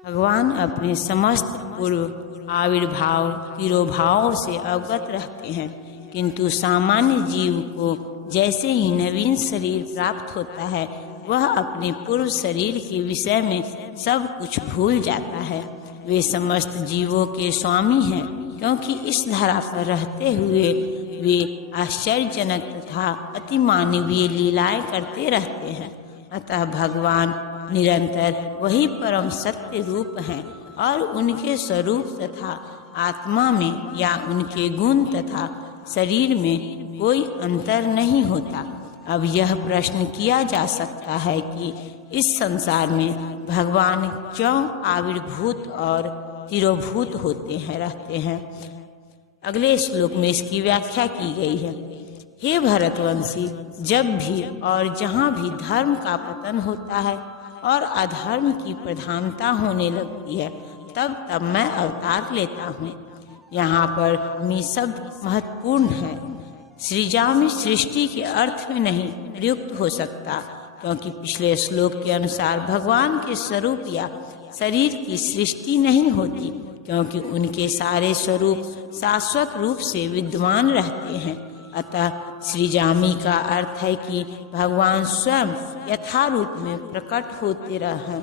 भगवान अपने समस्त पूर्व आविर्भाव तिरोभावों से अवगत रहते हैं, किंतु सामान्य जीव को जैसे ही नवीन शरीर प्राप्त होता है वह अपने पूर्व शरीर के विषय में सब कुछ भूल जाता है। वे समस्त जीवों के स्वामी हैं, क्योंकि इस धरा पर रहते हुए वे आश्चर्यजनक तथा अति मानवीय लीलाएं करते रहते हैं। अतः भगवान निरंतर वही परम सत्य रूप हैं और उनके स्वरूप तथा आत्मा में या उनके गुण तथा शरीर में कोई अंतर नहीं होता। अब यह प्रश्न किया जा सकता है कि इस संसार में भगवान क्यों आविर्भूत और तिरोभूत होते हैं रहते हैं। अगले श्लोक में इसकी व्याख्या की गई है। हे भरतवंशी, जब भी और जहाँ भी धर्म का पतन होता है और अधर्म की प्रधानता होने लगती है, तब तब मैं अवतार लेता हूँ। यहाँ पर मी शब्द महत्वपूर्ण है। सृजामि सृष्टि के अर्थ में नहीं प्रयुक्त हो सकता, क्योंकि पिछले श्लोक के अनुसार भगवान के स्वरूप या शरीर की सृष्टि नहीं होती, क्योंकि उनके सारे स्वरूप शाश्वत रूप से विद्यमान रहते हैं। अतः सृजामि का अर्थ है कि भगवान स्वयं यथारूप में प्रकट होते रहे।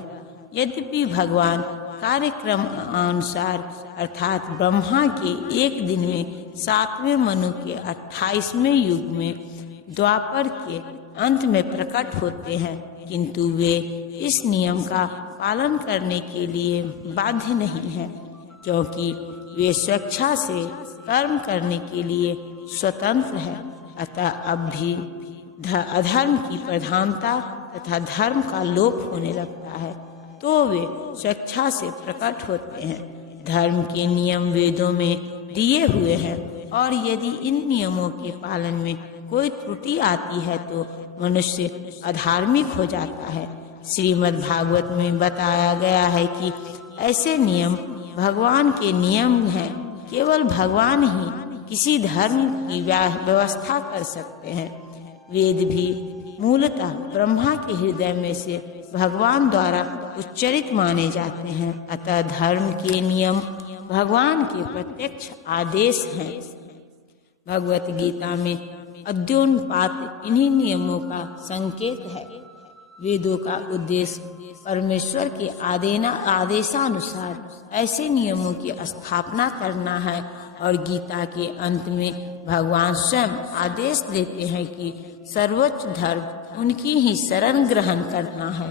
यद्यपि भगवान कार्यक्रम अनुसार अर्थात ब्रह्मा के एक दिन में 7वें मनु के 28वें युग में द्वापर के अंत में प्रकट होते हैं, किंतु वे इस नियम का पालन करने के लिए बाध्य नहीं हैं, क्योंकि वे स्वेच्छा से कर्म करने के लिए स्वतंत्र है। अतः अब भी अधर्म की प्रधानता तथा धर्म का लोप होने लगता है तो वे स्वेच्छा से प्रकट होते हैं। धर्म के नियम वेदों में दिए हुए हैं और यदि इन नियमों के पालन में कोई त्रुटि आती है तो मनुष्य अधार्मिक हो जाता है। श्रीमद् भागवत में बताया गया है कि ऐसे नियम भगवान के नियम हैं। केवल भगवान ही किसी धर्म की व्यवस्था कर सकते हैं। वेद भी मूलतः ब्रह्मा के हृदय में से भगवान द्वारा उच्चरित माने जाते हैं। अतः धर्म के नियम भगवान के प्रत्यक्ष आदेश हैं। भगवत गीता में अद्योन्पात इन्हीं नियमों का संकेत है। वेदों का उद्देश्य परमेश्वर के आदेशानुसार ऐसे नियमों की स्थापना करना है और गीता के अंत में भगवान स्वयं आदेश देते हैं कि सर्वोच्च धर्म उनकी ही शरण ग्रहण करना है।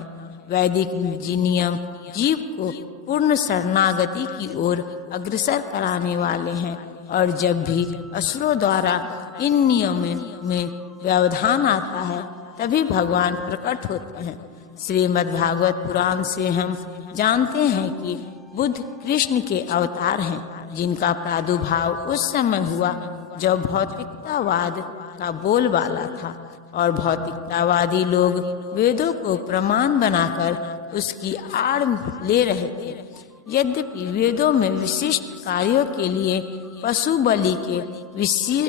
वैदिक नियम जीव को पूर्ण शरणागति की ओर अग्रसर कराने वाले हैं और जब भी असुरों द्वारा इन नियमों में व्यवधान आता है तभी भगवान प्रकट होते हैं। श्रीमद् भागवत पुराण से हम जानते हैं कि बुद्ध कृष्ण के अवतार हैं, जिनका प्रादुर्भाव उस समय हुआ जब भौतिकतावाद का बोलबाला था और भौतिकतावादी लोग वेदों को प्रमाण बनाकर उसकी आड़ ले रहे थे। यद्यपि वेदों में विशिष्ट कार्यों के लिए पशु बलि के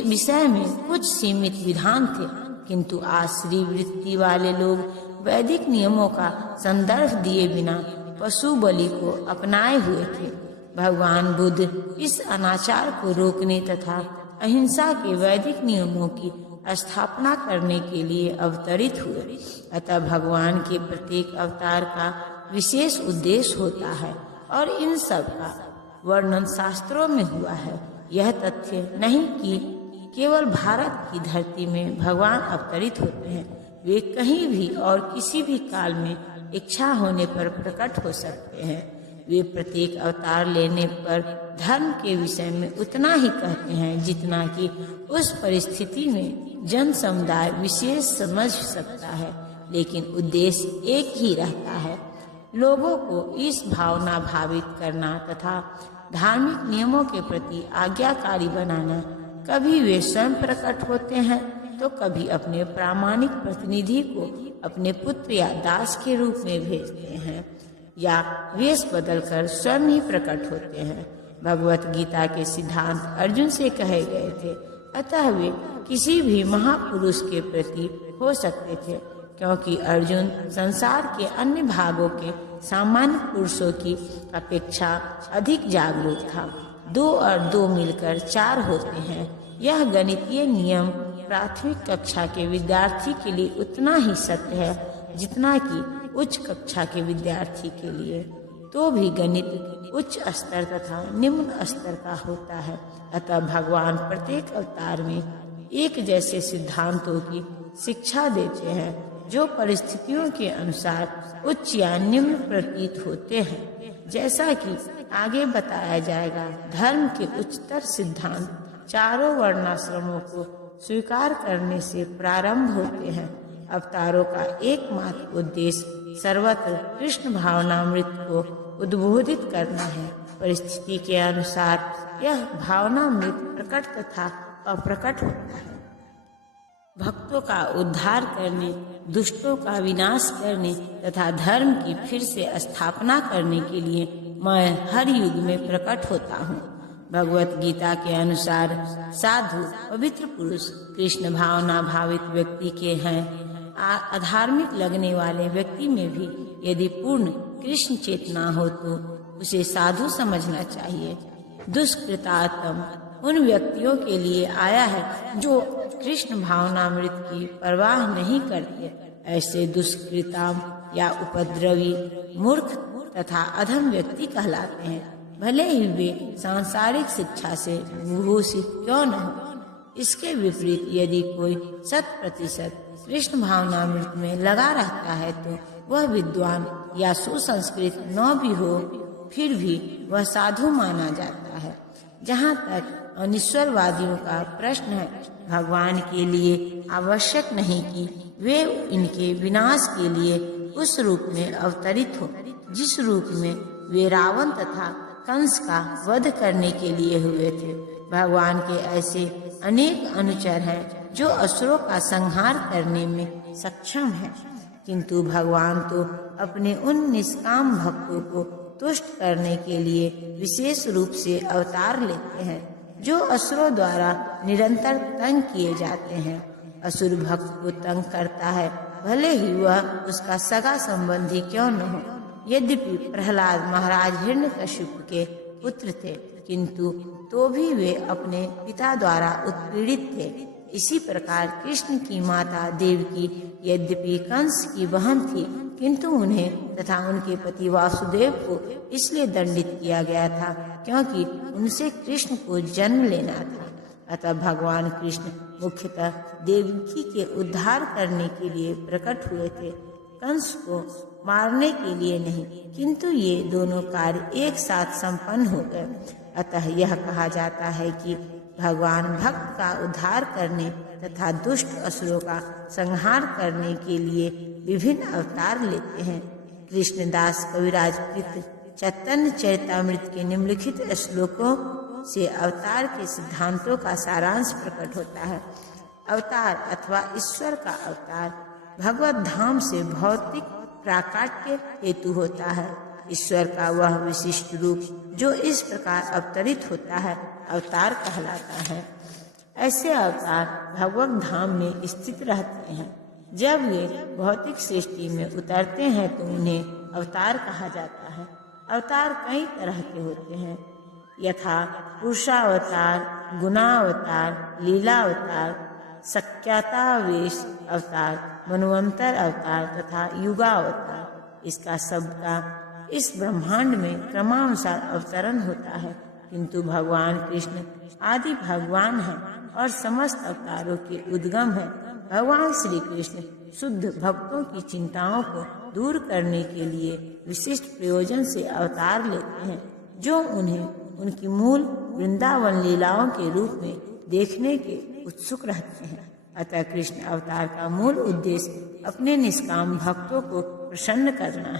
विषय में कुछ सीमित विधान थे, किंतु आश्री वृत्ति वाले लोग वैदिक नियमों का संदर्भ दिए बिना पशु बलि को अपनाए हुए थे। भगवान बुद्ध इस अनाचार को रोकने तथा अहिंसा के वैदिक नियमों की स्थापना करने के लिए अवतरित हुए। अतः भगवान के प्रत्येक अवतार का विशेष उद्देश्य होता है और इन सब का वर्णन शास्त्रों में हुआ है। यह तथ्य नहीं कि केवल भारत की धरती में भगवान अवतरित होते हैं, वे कहीं भी और किसी भी काल में इच्छा होने पर प्रकट हो सकते हैं। वे प्रत्येक अवतार लेने पर धर्म के विषय में उतना ही कहते हैं जितना कि उस परिस्थिति में जन समुदाय विशेष समझ सकता है, लेकिन उद्देश्य एक ही रहता है, लोगों को इस भावना भावित करना तथा धार्मिक नियमों के प्रति आज्ञाकारी बनाना। कभी वे स्वयं प्रकट होते हैं तो कभी अपने प्रामाणिक प्रतिनिधि को अपने पुत्र या दास के रूप में भेजते हैं या वेश बदलकर स्वयं ही प्रकट होते हैं। भगवत गीता के सिद्धांत अर्जुन से कहे गए थे, अतः वे किसी भी महापुरुष के प्रति हो सकते थे। क्योंकि अर्जुन संसार के अन्य भागों के सामान्य पुरुषों की अपेक्षा अधिक जागरूक था। 2 और 2 मिलकर 4 होते हैं। यह गणितीय नियम प्राथमिक कक्षा के विद्यार्थी के लिए उतना ही सत्य है जितना कि उच्च कक्षा के विद्यार्थी के लिए। तो भी गणित उच्च स्तर तथा निम्न स्तर का होता है। अतः भगवान प्रत्येक अवतार में एक जैसे सिद्धांतों की शिक्षा देते हैं जो परिस्थितियों के अनुसार उच्च या निम्न प्रतीत होते हैं। जैसा कि आगे बताया जाएगा, धर्म के उच्चतर सिद्धांत चारों वर्णाश्रमों को स्वीकार करने से प्रारंभ होते हैं। अवतारों का एकमात्र उद्देश्य सर्वत्र कृष्ण भावनामृत को उद्बोधित करना है। परिस्थिति के अनुसार यह भावनामृत प्रकट तथा अप्रकट होता है। भक्तों का उद्धार करने, दुष्टों का विनाश करने तथा धर्म की फिर से स्थापना करने के लिए मैं हर युग में प्रकट होता हूँ। भगवत गीता के अनुसार साधु पवित्र पुरुष कृष्ण भावना भावित व्यक्ति के हैं। अधार्मिक लगने वाले व्यक्ति में भी यदि पूर्ण कृष्ण चेतना हो तो उसे साधु समझना चाहिए। दुष्कृतात्म उन व्यक्तियों के लिए आया है जो कृष्ण भावनामृत की परवाह नहीं करते। ऐसे दुष्कृताम या उपद्रवी मूर्ख तथा अधम व्यक्ति कहलाते हैं, भले ही वे सांसारिक शिक्षा से विभूषित क्यों न हो। इसके विपरीत यदि कोई 100% कृष्ण भावनामृत में लगा रहता है तो वह विद्वान या सुसंस्कृत न भी हो, फिर भी वह साधु माना जाता है। जहाँ तक अनिश्वरवादियों का प्रश्न है, भगवान के लिए आवश्यक नहीं कि वे इनके विनाश के लिए उस रूप में अवतरित हो जिस रूप में वे रावण तथा कंस का वध करने के लिए हुए थे। भगवान के ऐसे अनेक अनुचर हैं जो असुरों का संहार करने में सक्षम हैं, किंतु भगवान तो अपने उन निष्काम भक्तों को तुष्ट करने के लिए विशेष रूप से अवतार लेते हैं जो असुरों द्वारा निरंतर तंग किए जाते हैं। असुर भक्त को तंग करता है, भले ही वह उसका सगा संबंधी क्यों न हो। यद्यपि प्रहलाद महाराज हिरण्यकशिपु के पुत्र थे, किंतु तो भी वे अपने पिता द्वारा उत्पीड़ित थे। इसी प्रकार कृष्ण की माता देवकी यद्यपि कंस की बहन थी, किंतु उन्हें तथा उनके पति वासुदेव को इसलिए दंडित किया गया था क्योंकि उनसे कृष्ण को जन्म लेना था। अतः भगवान कृष्ण मुख्यतः देवकी के उद्धार करने के लिए प्रकट हुए थे, कंस को मारने के लिए नहीं। किंतु ये दोनों कार्य एक साथ संपन्न हो गए। अतः यह कहा जाता है कि भगवान भक्त का उद्धार करने तथा दुष्ट असुरों का संहार करने के लिए विभिन्न अवतार लेते हैं। कृष्णदास कविराज कृत चैतन्य चरितामृत के निम्नलिखित श्लोकों से अवतार के सिद्धांतों का सारांश प्रकट होता है। अवतार अथवा ईश्वर का अवतार भगवत धाम से भौतिक प्राकाट्य हेतु होता है। ईश्वर का वह विशिष्ट रूप जो इस प्रकार अवतरित होता है अवतार कहलाता है। ऐसे अवतार भगवत धाम में स्थित रहते हैं। जब वे भौतिक सृष्टि में उतरते हैं तो उन्हें अवतार कहा जाता है। अवतार कई तरह के होते हैं, यथा पुरुषावतार, गुणावतार, लीलावतार, शक्यतावेश अवतार, मन्वंतर अवतार तथा युगावतार। इसका सबका इस ब्रह्मांड में क्रमानुसार अवतरण होता है, किंतु भगवान कृष्ण आदि भगवान हैं और समस्त अवतारों के उद्गम है। भगवान श्री कृष्ण शुद्ध भक्तों की चिंताओं को दूर करने के लिए विशिष्ट प्रयोजन से अवतार लेते हैं, जो उन्हें उनकी मूल वृंदावन लीलाओं के रूप में देखने के उत्सुक रहते हैं। अतः कृष्ण अवतार का मूल उद्देश्य अपने निष्काम भक्तों को प्रसन्न करना है।